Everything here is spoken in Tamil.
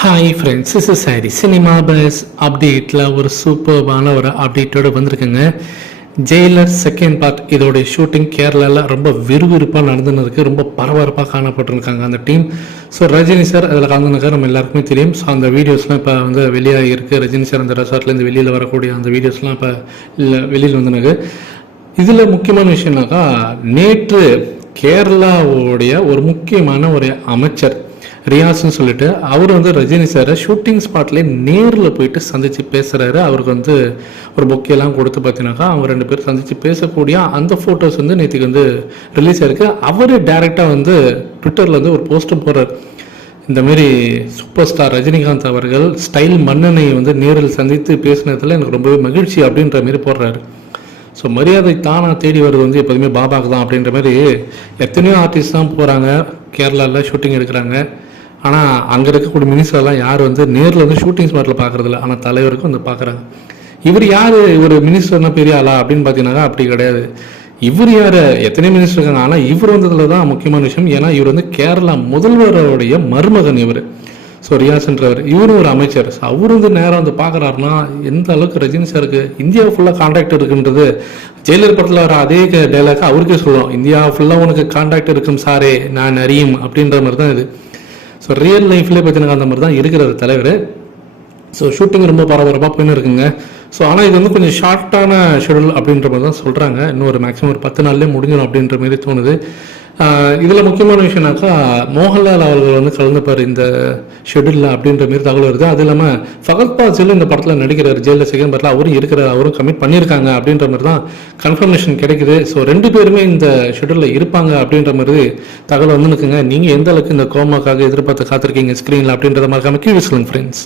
Hi friends, is is sorry cinema bus அப்டேட்டில் ஒரு சூப்பர்வான ஒரு அப்டேட்டோடு வந்திருக்குங்க. ஜெயிலர் செகண்ட் பார்ட் இதோடைய ஷூட்டிங் கேரளாவில் ரொம்ப விறுவிறுப்பாக நடந்துன்னு இருக்குது. ரொம்ப பரபரப்பாக காணப்பட்டிருக்காங்க அந்த டீம். ஸோ ரஜினி சார் அதில் கலந்துருக்காரு, நம்ம எல்லாருக்குமே தெரியும். ஸோ அந்த வீடியோஸ்லாம் இப்போ வந்து வெளியாக இருக்குது. ரஜினி சார் அந்த ரெசார்ட்லேருந்து வெளியில் வரக்கூடிய அந்த வீடியோஸ்லாம் இப்போ வெளியில் வந்துனுக்கு. இதில் முக்கியமான விஷயம்னாக்கா, நேற்று கேரளாவுடைய ஒரு முக்கியமான ஒரு அமைச்சர் ரியாஸ்ன்னு சொல்லிட்டு அவர் வந்து ரஜினி சாரை ஷூட்டிங் ஸ்பாட்லேயே நேரில் போயிட்டு சந்தித்து பேசுகிறாரு. அவருக்கு வந்து ஒரு பொக்கேலாம் கொடுத்து பார்த்தீங்கன்னாக்கா அவங்க ரெண்டு பேரும் சந்தித்து பேசக்கூடிய அந்த ஃபோட்டோஸ் வந்து நேற்றுக்கு வந்து ரிலீஸ் ஆயிருக்கு. அவர் டைரெக்டாக வந்து ட்விட்டரில் வந்து ஒரு போஸ்ட்டு போடுறார். இந்தமாரி சூப்பர் ஸ்டார் ரஜினிகாந்த் அவர்கள் ஸ்டைல் மன்னனை வந்து நேரில் சந்தித்து பேசினதில் எனக்கு ரொம்பவே மகிழ்ச்சி அப்படின்ற மாரி போடுறாரு. ஸோ மரியாதை தானாக தேடி வருது வந்து எப்போதுமே பாபாக்கு தான் அப்படின்ற மாதிரி எத்தனையோ ஆர்டிஸ்ட் தான் போகிறாங்க கேரளாவில் ஷூட்டிங் எடுக்கிறாங்க. ஆனால் அங்கே இருக்கக்கூடிய மினிஸ்டர்லாம் யார் வந்து நேரில் வந்து ஷூட்டிங் ஸ்பாட்டில் பார்க்குறதில்ல, ஆனால் தலைவருக்கும் வந்து பார்க்குறாங்க. இவர் யார், ஒரு மினிஸ்டர்னா பெரிய ஆளா அப்படின்னு பார்த்தீங்கன்னாக்கா அப்படி கிடையாது. இவர் யார், எத்தனை மினிஸ்டர் இருக்காங்க, ஆனால் இவர் வந்ததில் தான் முக்கியமான விஷயம். ஏன்னா இவர் வந்து கேரளா முதல்வருடைய மருமகன் இவர். ஸோ ரியாஸ்ன்றவர் இவரும் ஒரு அமைச்சர். ஸோ அவர் வந்து நேரம் வந்து பார்க்குறாருன்னா எந்த அளவுக்கு ரஜினி சாருக்கு இந்தியா ஃபுல்லாக கான்டாக்ட் இருக்குன்றது ஜெயிலர் படத்தில் வர அதே டைலாக் அவருக்கே சொல்லுவோம். இந்தியா ஃபுல்லாக உனக்கு கான்டாக்ட் இருக்கும் சாரே, நான் அறியும் அப்படின்ற மாதிரி தான் இது. ஸோ ரியல் லைஃப்லேயே பார்த்தீங்கன்னா அந்த மாதிரி தான் இருக்கிற தலைவர். ஸோ ஷூட்டிங் ரொம்ப பரபரப்பாக போயின்னு இருக்குங்க. ஸோ ஆனால் இது வந்து கொஞ்சம் ஷார்ட்டான ஷெடியூல் அப்படின்ற மாதிரி தான் சொல்கிறாங்க. இன்னும் ஒரு மேக்ஸிமம் ஒரு 10 நாள்லேயே முடிஞ்சிடும் அப்படின்ற மாதிரி தோணுது. இதில் முக்கியமான விஷயம்னாக்கா, மோகன்லால் அவர்கள் வந்து கலந்துப்பார் இந்த ஷெடியூலில் அப்படின்ற மாரி தகவல் வருது. அது இல்லாமல் ஃபகத் பாசிலும் இந்த படத்தில் நடிக்கிறார். ஜெயிலில் செகண்ட் பார்ட்டில் அவரும் இருக்கிறார், அவரும் கமிட் பண்ணியிருக்காங்க அப்படின்ற மாதிரி தான் கன்ஃபர்மேஷன் கிடைக்குது. ஸோ ரெண்டு பேருமே இந்த ஷெடியூலில் இருப்பாங்க அப்படின்ற மாதிரி தகவல் வந்து இருக்குங்க. நீங்கள் எந்த அளவுக்கு இந்த கோமாக்காக எதிர்பார்த்து காத்திருக்கீங்க ஸ்க்ரீனில் அப்படின்றத மறக்காம கீழே சொல்லுங்கள் ஃப்ரெண்ட்ஸ்.